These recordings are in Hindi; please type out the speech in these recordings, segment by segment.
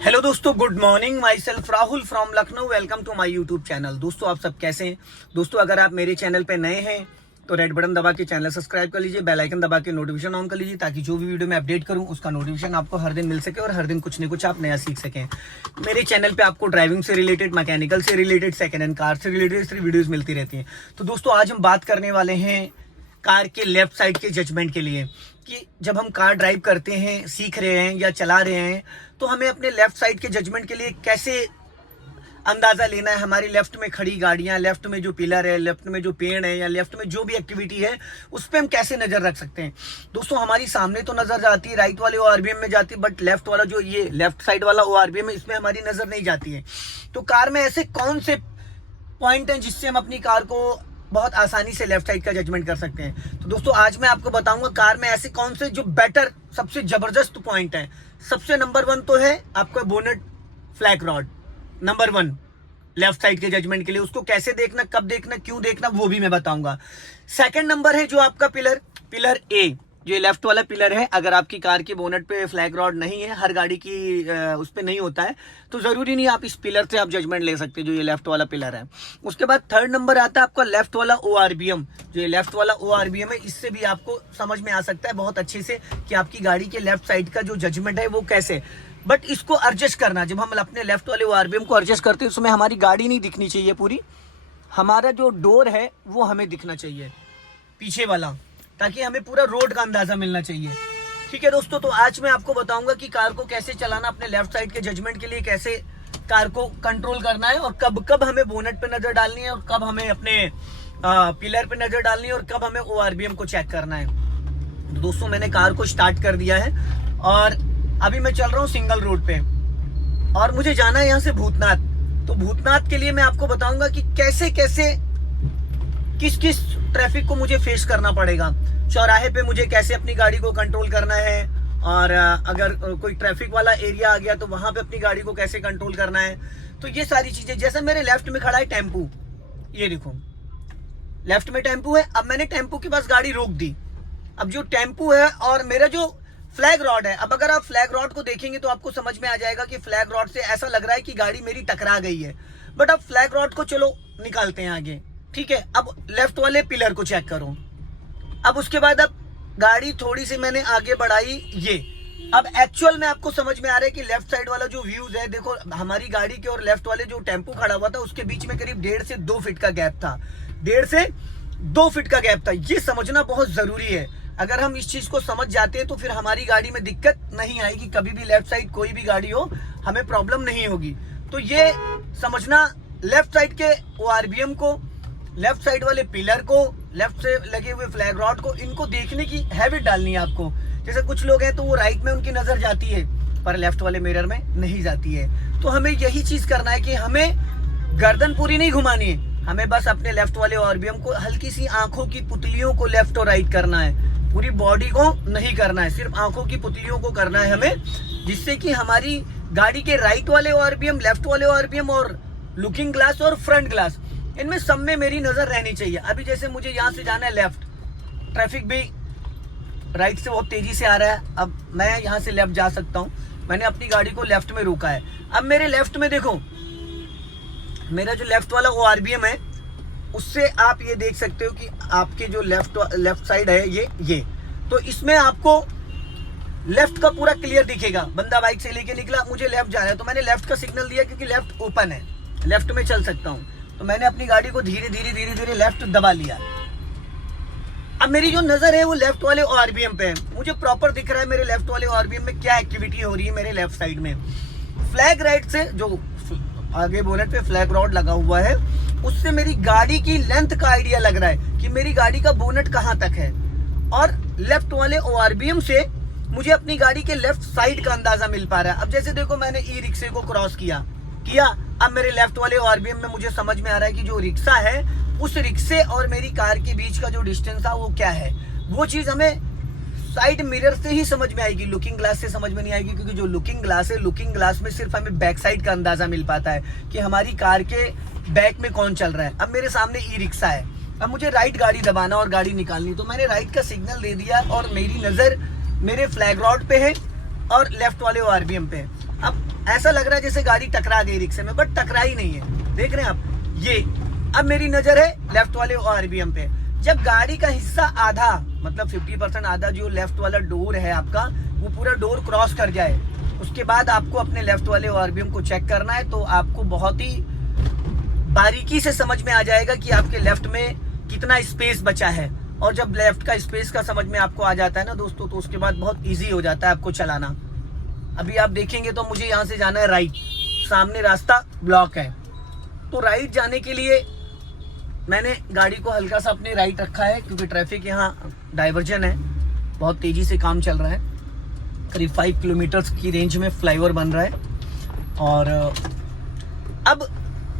हेलो दोस्तों, good morning. Myself Rahul from Lucknow. Welcome to my YouTube channel. दोस्तों, आप सब कैसे हैं? दोस्तों, अगर आप मेरे चैनल पे नए हैं तो रेड बटन दबा के चैनल सब्सक्राइब कर लीजिए, बेल आइकन दबा के नोटिफिकेशन ऑन कर लीजिए, ताकि जो भी वीडियो मैं अपडेट करूं उसका नोटिफिकेशन आपको हर दिन मिल सके और हर दिन कुछ न कुछ आप नया सीख सकें। मेरे चैनल पे आपको ड्राइविंग से रिलेटेड, मैकेनिकल से रिलेटेड, सेकेंड हैंड कार से रिलेटेड सारी वीडियोज मिलती रहती हैं। तो दोस्तों, आज हम बात करने वाले हैं कार के लेफ्ट साइड के जजमेंट के लिए, कि जब हम कार ड्राइव करते हैं, सीख रहे हैं या चला रहे हैं, तो हमें अपने लेफ्ट साइड के जजमेंट के लिए कैसे अंदाजा लेना है। हमारी लेफ्ट में खड़ी गाड़ियां, लेफ्ट में जो पिलर है, लेफ्ट में जो पेड़ है, या लेफ्ट में जो भी एक्टिविटी है, उस पर हम कैसे नजर रख सकते हैं। दोस्तों, हमारी सामने तो नजर जाती है, राइट वाले ओआरबीएम में जाती है, बट लेफ्ट वाला जो ये लेफ्ट साइड वाला ओआरबीएम है, इसमें हमारी नजर नहीं जाती है। तो कार में ऐसे कौन से पॉइंट हैं जिससे हम अपनी कार को बहुत आसानी से लेफ्ट साइड का जजमेंट कर सकते हैं। तो दोस्तों, आज मैं आपको बताऊंगा कार में ऐसे कौन से जो बेटर, सबसे जबरदस्त पॉइंट है। सबसे नंबर 1 तो है आपका bonnet flag rod. Number 1 left side के जजमेंट के लिए, उसको कैसे देखना, कब देखना, क्यों देखना, वो भी मैं बताऊंगा। सेकंड नंबर है जो आपका पिलर ए, जो लेफ्ट वाला पिलर है। अगर आपकी कार की बोनेट पे फ्लैग रॉड नहीं है, हर गाड़ी की उस पे नहीं होता है, तो जरूरी नहीं आप इस पिलर से आप जजमेंट ले सकते, जो ये लेफ्ट वाला पिलर है। उसके बाद थर्ड नंबर आता है आपका लेफ्ट वाला ओआरबीएम। जो ये लेफ्ट वाला ओआरबीएम है, इससे भी आपको समझ में आ सकता है बहुत अच्छे से कि आपकी गाड़ी के लेफ्ट साइड का जो जजमेंट है वो कैसे। बट इसको एडजस्ट करना, जब हम अपने लेफ्ट वाले ओआरबीएम को एडजस्ट करते हैं, उसमें हमारी गाड़ी नहीं दिखनी चाहिए पूरी, हमारा जो डोर है वो हमें दिखना चाहिए, पीछे वाला, ताकि हमें पूरा रोड का अंदाजा मिलना चाहिए। ठीक है दोस्तों, तो आज मैं आपको बताऊंगा कि कार को कैसे चलाना, अपने लेफ्ट साइड के जजमेंट के लिए कैसे कार को कंट्रोल करना है, और कब कब हमें बोनेट पे नजर डालनी है, और कब हमें अपने पिलर पे नजर डालनी है, और कब हमें ओआरबीएम को चेक करना है। तो दोस्तों, मैंने कार को स्टार्ट कर दिया है और अभी मैं चल रहा हूँ सिंगल रोड पे, और मुझे जाना है यहाँ से भूतनाथ। तो भूतनाथ के लिए मैं आपको बताऊंगा कि कैसे कैसे किस किस ट्रैफिक को मुझे फेस करना पड़ेगा। चौराहे पे मुझे कैसे अपनी गाड़ी को कंट्रोल करना है, और अगर कोई ट्रैफिक वाला एरिया आ गया तो वहां पे अपनी गाड़ी को कैसे कंट्रोल करना है। तो ये सारी चीजें, जैसे मेरे लेफ्ट में खड़ा है टेम्पू, ये देखो लेफ्ट में टेम्पू है। अब मैंने टेम्पू के पास गाड़ी रोक दी। अब जो टेम्पू है और मेरा जो फ्लैग रॉड है, अब अगर आप फ्लैग रॉड को देखेंगे तो आपको समझ में आ जाएगा कि फ्लैग रॉड से ऐसा लग रहा है कि गाड़ी मेरी टकरा गई है। बट अब फ्लैग रॉड को चलो निकालते हैं आगे, ठीक है। अब लेफ्ट वाले पिलर को चेक करो। अब उसके बाद अब गाड़ी थोड़ी सी मैंने आगे बढ़ाई, ये अब एक्चुअल में आपको समझ में आ रहा है कि लेफ्ट साइड वाला जो व्यूज है, देखो हमारी गाड़ी के और लेफ्ट वाले जो टेम्पू खड़ा हुआ था उसके बीच में करीब 1.5 से 2 फीट का गैप था। 1.5 से 2 फीट का गैप था। ये समझना बहुत जरूरी है। अगर हम इस चीज को समझ जाते हैं तो फिर हमारी गाड़ी में दिक्कत नहीं आएगी। कभी भी लेफ्ट साइड कोई भी गाड़ी हो, हमें प्रॉब्लम नहीं होगी। तो ये समझना, लेफ्ट साइड के ओआरबीएम को, लेफ्ट साइड वाले पिलर को, लेफ्ट से लगे हुए फ्लैग रॉड को, इनको देखने की हैबिट डालनी है आपको। जैसे कुछ लोग हैं तो वो राइट में उनकी नजर जाती है पर लेफ्ट वाले मिरर में नहीं जाती है। तो हमें यही चीज करना है कि हमें गर्दन पूरी नहीं घुमानी है, हमें बस अपने लेफ्ट वाले ओआरबीएम को, हल्की सी आंखों की पुतलियों को लेफ्ट और राइट करना है, पूरी बॉडी को नहीं करना है, सिर्फ आंखों की पुतलियों को करना है हमें, जिससे कि हमारी गाड़ी के राइट वाले ओआरबीएम, लेफ्ट वाले ओआरबीएम और लुकिंग ग्लास और फ्रंट ग्लास, इनमें सब में मेरी नजर रहनी चाहिए। अभी जैसे मुझे यहाँ से जाना है लेफ्ट, ट्रैफिक भी राइट से बहुत तेजी से आ रहा है, अब मैं यहाँ से लेफ्ट जा सकता हूँ। मैंने अपनी गाड़ी को लेफ्ट में रोका है। अब मेरे लेफ्ट में देखो, मेरा जो लेफ्ट वाला ओआरबीएम है, उससे आप ये देख सकते हो कि आपके जो लेफ्ट साइड है ये तो इसमें आपको लेफ्ट का पूरा क्लियर दिखेगा। बंदा बाइक से लेके निकला, मुझे लेफ्ट जाना है, तो मैंने लेफ्ट का सिग्नल दिया क्योंकि लेफ्ट ओपन है, लेफ्ट में चल सकता हूँ। तो मैंने अपनी गाड़ी को धीरे धीरे लेफ्ट दबा लिया। अब मेरी जो नजर है वो लेफ्ट वाले ओआरबीएम पे है, मुझे प्रॉपर दिख रहा है मेरे लेफ्ट वाले ओआरबीएम में क्या एक्टिविटी हो रही है मेरे लेफ्ट साइड में। फ्लैग राइट से, जो आगे बोनेट पे फ्लैग रॉड लगा हुआ है, उससे मेरी गाड़ी की लेंथ का आइडिया लग रहा है कि मेरी गाड़ी का बोनेट कहाँ तक है, और लेफ्ट वाले ओआरबीएम से मुझे अपनी गाड़ी के लेफ्ट साइड का अंदाजा मिल पा रहा है। अब जैसे देखो, मैंने ई रिक्शे को क्रॉस किया, अब मेरे लेफ्ट वाले ओआरबीएम में मुझे समझ में आ रहा है कि जो रिक्शा है, उस रिक्शे और मेरी कार के बीच का जो डिस्टेंस था वो क्या है। वो चीज हमें साइड मिरर से ही समझ में आएगी, लुकिंग ग्लास से समझ में नहीं आएगी, क्योंकि जो लुकिंग ग्लास है, लुकिंग ग्लास में सिर्फ हमें बैक साइड का अंदाजा मिल पाता है कि हमारी कार के बैक में कौन चल रहा है। अब मेरे सामने ई रिक्शा है, अब मुझे राइट गाड़ी दबाना और गाड़ी निकालनी, तो मैंने राइट का सिग्नल दे दिया और मेरी नजर मेरे फ्लैग रॉड पे है और लेफ्ट वाले ओआरबीएम पे है। अब ऐसा लग रहा है जैसे गाड़ी टकरा गई रिक्शे में, बट टकराई नहीं है। देख रहे हैं आप ये। अब मेरी नजर है लेफ्ट वाले ORBM पे। जब गाड़ी का हिस्सा आधा, मतलब 50% आधा जो लेफ्ट वाला डोर है आपका, वो पूरा डोर क्रॉस कर जाए, उसके बाद आपको अपने लेफ्ट वाले ORBM को चेक करना है। तो आपको बहुत ही बारीकी से समझ में आ जाएगा कि आपके लेफ्ट में कितना स्पेस बचा है। और जब लेफ्ट का स्पेस का समझ में आपको आ जाता है ना दोस्तों, तो उसके बाद बहुत इजी हो जाता है आपको चलाना। अभी आप देखेंगे तो मुझे यहाँ से जाना है राइट, सामने रास्ता ब्लॉक है। तो राइट जाने के लिए मैंने गाड़ी को हल्का सा अपने राइट रखा है, क्योंकि ट्रैफिक यहाँ डाइवर्जन है, बहुत तेजी से काम चल रहा है। करीब 5 किलोमीटर की रेंज में फ्लाईओवर बन रहा है। और अब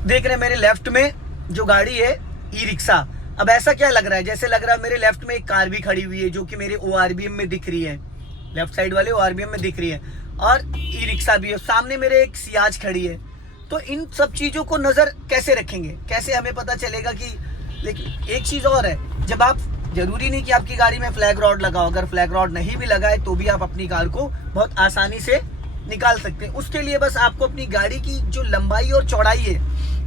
देख रहे हैं मेरे लेफ्ट में जो गाड़ी है ई-रिक्शा। अब ऐसा क्या लग रहा है, जैसे लग रहा है मेरे लेफ्ट में एक कार भी खड़ी हुई है, जो कि मेरे ORBM में दिख रही है, लेफ्ट साइड वाले ORBM में दिख रही है, और ई-रिक्शा भी है। सामने मेरे एक सियाज खड़ी है। तो इन सब चीजों को नजर कैसे रखेंगे, कैसे हमें पता चलेगा कि। लेकिन एक चीज और है, जब आप, जरूरी नहीं कि आपकी गाड़ी में फ्लैग रॉड लगा हो, अगर फ्लैग रॉड नहीं भी लगा है तो भी आप अपनी कार को बहुत आसानी से निकाल सकते हैं। उसके लिए बस आपको अपनी गाड़ी की जो लंबाई और चौड़ाई है,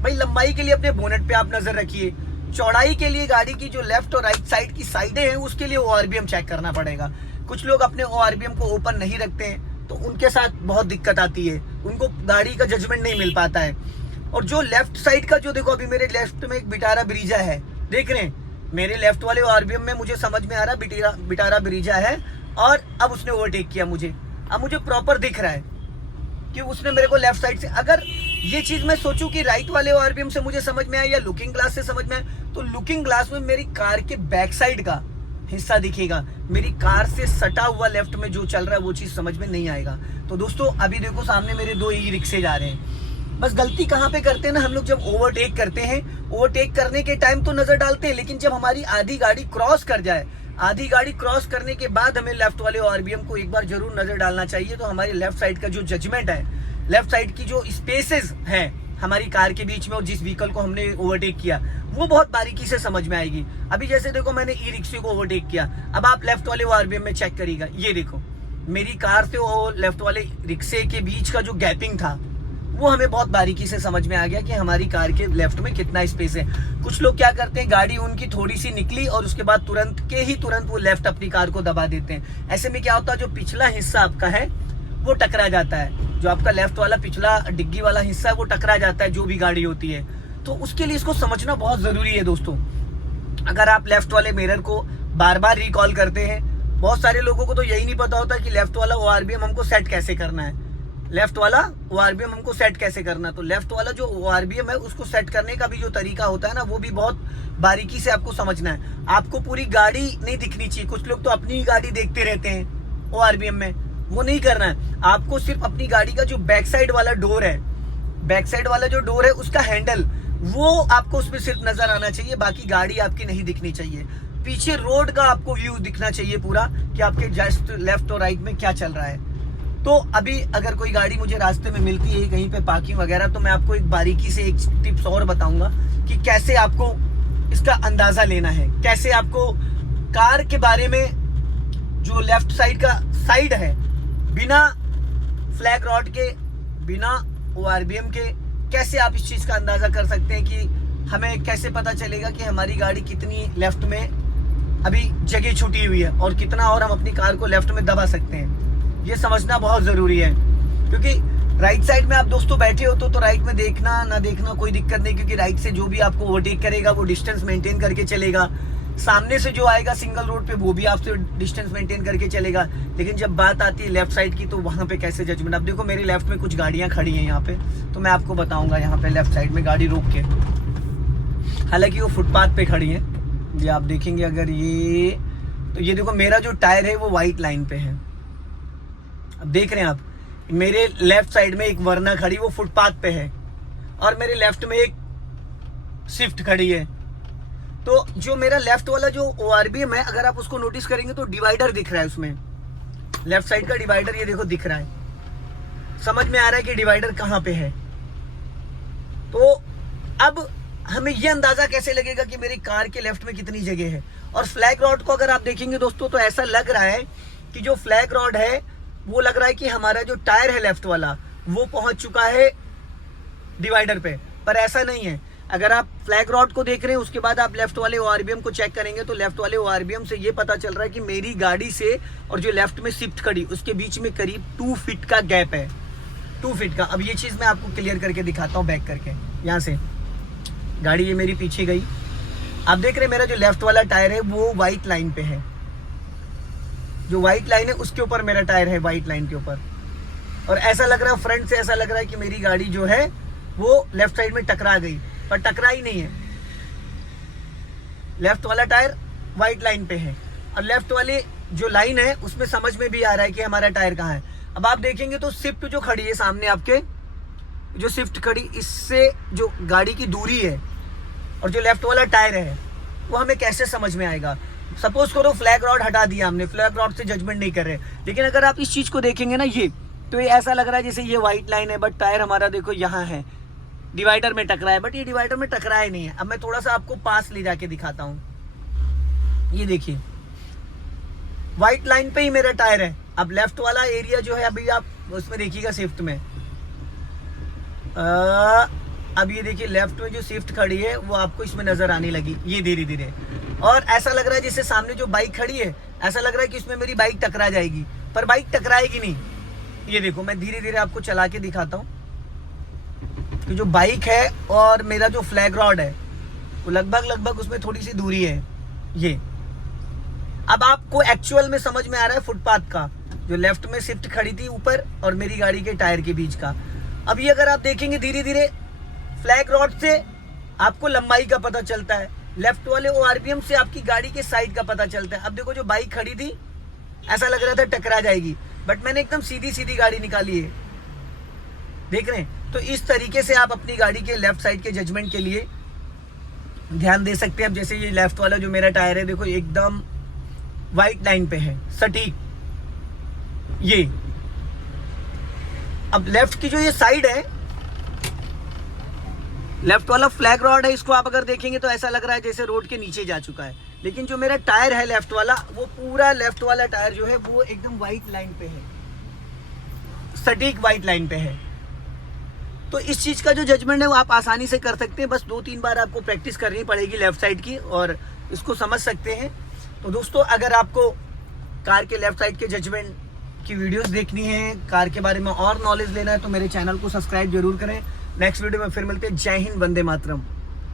भाई लंबाई के लिए अपने बोनेट पे आप नजर रखिए, चौड़ाई के लिए गाड़ी की जो लेफ्ट और राइट साइड की साइडें हैं उसके लिए ORBM चेक करना पड़ेगा। कुछ लोग अपने ORBM को ओपन नहीं रखते हैं, तो उनके साथ बहुत दिक्कत आती है, उनको गाड़ी का जजमेंट नहीं मिल पाता है। और जो लेफ्ट साइड का, जो देखो अभी मेरे लेफ्ट में एक विटारा ब्रीजा है, देख रहे हैं मेरे लेफ्ट वाले ORBM में, मुझे समझ में आ रहा है विटारा ब्रीजा है, और अब उसने ओवरटेक किया मुझे। अब मुझे प्रॉपर दिख रहा है कि उसने मेरे को लेफ्ट साइड से, अगर ये चीज मैं सोचूं कि राइट वाले ORBM से मुझे समझ में आए या लुकिंग ग्लास से समझ में आए, तो लुकिंग ग्लास में मेरी कार के बैक साइड का हिस्सा दिखेगा, मेरी कार से सटा हुआ लेफ्ट में जो चल रहा है वो चीज समझ में नहीं आएगा। तो दोस्तों अभी देखो सामने मेरे 2 ई-रिक्शे जा रहे हैं। बस गलती कहाँ पे करते हैं ना हम लोग, जब ओवरटेक करते हैं, ओवरटेक करने के टाइम तो नजर डालते हैं, लेकिन जब हमारी आधी गाड़ी क्रॉस कर जाए, आधी गाड़ी क्रॉस करने के बाद हमें लेफ्ट वाले ORBM को एक बार जरूर नजर डालना चाहिए। तो हमारी लेफ्ट साइड का जो जजमेंट है, लेफ्ट साइड की जो स्पेसेस हैं हमारी कार के बीच में और जिस व्हीकल को हमने ओवरटेक किया, वो बहुत बारीकी से समझ में आएगी। अभी जैसे देखो मैंने ई-रिक्शे को ओवरटेक किया, अब आप लेफ्ट वाले ORBM में चेक करिएगा, ये देखो मेरी कार से और लेफ्ट वाले रिक्शे के बीच का जो गैपिंग था, वो हमें बहुत बारीकी से समझ में आ गया कि हमारी कार के लेफ्ट में कितना स्पेस है। कुछ लोग क्या करते हैं, गाड़ी उनकी थोड़ी सी निकली और उसके बाद तुरंत वो लेफ्ट अपनी कार को दबा देते हैं। ऐसे में क्या होता है, जो पिछला हिस्सा आपका है वो टकरा जाता है, जो आपका लेफ्ट वाला पिछला डिग्गी वाला हिस्सा है वो टकरा जाता है, जो भी गाड़ी होती है। तो उसके लिए इसको समझना बहुत जरूरी है दोस्तों। अगर आप लेफ्ट वाले मिरर को बार बार रिकॉल करते हैं, बहुत सारे लोगों को तो यही नहीं पता होता कि लेफ्ट वाला ORBM हमको सेट कैसे करना है, लेफ्ट वाला ORBM हमको सेट कैसे करना। तो लेफ्ट वाला जो ORBM है उसको सेट करने का भी जो तरीका होता है ना, वो भी बहुत बारीकी से आपको समझना है। आपको पूरी गाड़ी नहीं दिखनी चाहिए, कुछ लोग तो अपनी ही गाड़ी देखते रहते हैं ORBM में, वो नहीं करना है। आपको सिर्फ अपनी गाड़ी का जो बैक साइड वाला डोर है, बैक साइड वाला जो डोर है उसका हैंडल, वो आपको उसमें सिर्फ नजर आना चाहिए, बाकी गाड़ी आपकी नहीं दिखनी चाहिए। पीछे रोड का आपको व्यू दिखना चाहिए पूरा, कि आपके जस्ट लेफ्ट और राइट में क्या चल रहा है। तो अभी अगर कोई गाड़ी मुझे रास्ते में मिलती है कहीं पे पार्किंग वगैरह, तो मैं आपको एक बारीकी से एक टिप्स और बताऊंगा कि कैसे आपको इसका अंदाजा लेना है, कैसे आपको कार के बारे में जो लेफ्ट साइड का साइड है, बिना फ्लैग रॉड के, बिना ORBM के, कैसे आप इस चीज का अंदाजा कर सकते हैं कि हमें कैसे पता चलेगा कि हमारी गाड़ी कितनी लेफ्ट में अभी जगह छूटी हुई है और कितना और हम अपनी कार को लेफ्ट में दबा सकते हैं। ये समझना बहुत जरूरी है, क्योंकि राइट साइड में आप दोस्तों बैठे हो तो राइट में देखना ना देखना कोई दिक्कत नहीं, क्योंकि राइट से जो भी आपको ओवरटेक करेगा वो डिस्टेंस मेंटेन करके चलेगा। सामने से जो आएगा सिंगल रोड पे वो भी आपसे डिस्टेंस मेंटेन करके चलेगा। लेकिन जब बात आती है लेफ्ट साइड की, तो वहां पे कैसे जजमेंट। अब देखो मेरे लेफ्ट में कुछ गाड़ियां खड़ी हैं यहाँ पे, तो मैं आपको बताऊंगा यहाँ पे लेफ्ट साइड में गाड़ी रोक के, हालांकि वो फुटपाथ पे खड़ी है। ये आप देखेंगे अगर ये, तो ये देखो मेरा जो टायर है वो व्हाइट लाइन पे है। अब देख रहे हैं आप, मेरे लेफ्ट साइड में एक वरना खड़ी, वो फुटपाथ पे है, और मेरे लेफ्ट में एक स्विफ्ट खड़ी है। तो जो मेरा लेफ्ट वाला जो ORBM है, अगर आप उसको नोटिस करेंगे तो डिवाइडर दिख रहा है उसमें, लेफ्ट साइड का डिवाइडर ये देखो दिख रहा है, समझ में आ रहा है कि डिवाइडर कहां पे है। तो अब हमें ये अंदाजा कैसे लगेगा कि मेरी कार के लेफ्ट में कितनी जगह है। और फ्लैग रॉड को अगर आप देखेंगे दोस्तों, तो ऐसा लग रहा है कि जो फ्लैग रॉड है वो लग रहा है कि हमारा जो टायर है लेफ्ट वाला, वो पहुंच चुका है डिवाइडर पे। पर ऐसा नहीं है, अगर आप फ्लैग रॉड को देख रहे हैं उसके बाद आप लेफ्ट वाले ORBM को चेक करेंगे तो लेफ्ट वाले ORBM से ये पता चल रहा है कि मेरी गाड़ी से और जो लेफ्ट में शिफ्ट खड़ी उसके बीच में करीब 2 फीट का गैप है, 2 फीट का। अब ये चीज़ मैं आपको क्लियर करके दिखाता हूँ बैक करके। यहाँ से गाड़ी ये मेरी पीछे गई, आप देख रहे हैं मेरा जो लेफ्ट वाला टायर है वो वाइट लाइन पे है, जो वाइट लाइन है उसके ऊपर मेरा टायर है, वाइट लाइन के ऊपर। और ऐसा लग रहा है फ्रंट से, ऐसा लग रहा है कि मेरी गाड़ी जो है वो लेफ्ट साइड में टकरा गई, पर टकराई नहीं है। लेफ्ट वाला टायर वाइट लाइन पे है और लेफ्ट वाली जो लाइन है उसमें समझ में भी आ रहा है कि हमारा टायर कहाँ है। अब आप देखेंगे तो स्विफ्ट जो खड़ी है सामने आपके, जो स्विफ्ट खड़ी, इससे जो गाड़ी की दूरी है और जो लेफ्ट वाला टायर है वो हमें कैसे समझ में आएगा। सपोज करो फ्लैग रॉड हटा दिया हमने, फ्लैग रॉड से जजमेंट नहीं कर रहे, लेकिन अगर आप इस चीज को देखेंगे ना, ये तो ये ऐसा लग रहा है जैसे ये व्हाइट लाइन है बट टायर हमारा देखो यहाँ है, डिवाइडर में टकरा है, बट ये डिवाइडर में टकराया नहीं है। अब मैं थोड़ा सा आपको पास ले जाके दिखाता हूँ। ये देखिए व्हाइट लाइन पे ही मेरा टायर है। अब लेफ्ट वाला एरिया जो है अभी आप उसमें देखिएगा स्विफ्ट में, अब ये देखिए लेफ्ट में जो स्विफ्ट खड़ी है वो आपको इसमें नजर आने लगी ये धीरे धीरे, और ऐसा लग रहा है जैसे सामने जो बाइक खड़ी है ऐसा लग रहा है कि इसमें मेरी बाइक टकरा जाएगी, पर बाइक टकराएगी नहीं। ये देखो मैं धीरे धीरे आपको चला के दिखाता हूँ कि जो बाइक है और मेरा जो फ्लैग रॉड है वो लगभग उसमें थोड़ी सी दूरी है। ये अब आपको एक्चुअल में समझ में आ रहा है फुटपाथ का, जो लेफ्ट में शिफ्ट खड़ी थी ऊपर और मेरी गाड़ी के टायर के बीच का। अब ये अगर आप देखेंगे धीरे धीरे फ्लैग रॉड से आपको लंबाई का पता चलता है, लेफ्ट वाले ORBM से आपकी गाड़ी के साइड का पता चलता है। अब देखो जो बाइक खड़ी थी ऐसा लग रहा था टकरा जाएगी, बट मैंने एकदम सीधी सीधी गाड़ी निकाली है, देख रहे हैं। तो इस तरीके से आप अपनी गाड़ी के लेफ्ट साइड के जजमेंट के लिए ध्यान दे सकते हैं। अब जैसे ये लेफ्ट वाला जो मेरा टायर है देखो एकदम वाइट लाइन पे है, सटीक। ये अब लेफ्ट की जो ये साइड है, लेफ्ट वाला फ्लैग रॉड है, इसको आप अगर देखेंगे तो ऐसा लग रहा है जैसे रोड के नीचे जा चुका है, लेकिन जो मेरा टायर है लेफ्ट वाला, वो पूरा लेफ्ट वाला टायर जो है वो एकदम वाइट लाइन पे है, सटीक वाइट लाइन पे है। तो इस चीज का जो जजमेंट है वो आप आसानी से कर सकते हैं, बस 2-3 बार आपको प्रैक्टिस करनी पड़ेगी लेफ्ट साइड की और इसको समझ सकते हैं। तो दोस्तों अगर आपको कार के लेफ्ट साइड के जजमेंट की वीडियोस देखनी है, कार के बारे में और नॉलेज लेना है, तो मेरे चैनल को सब्सक्राइब जरूर करें। नेक्स्ट वीडियो में फिर मिलते हैं। जय हिंद, वंदे मातरम।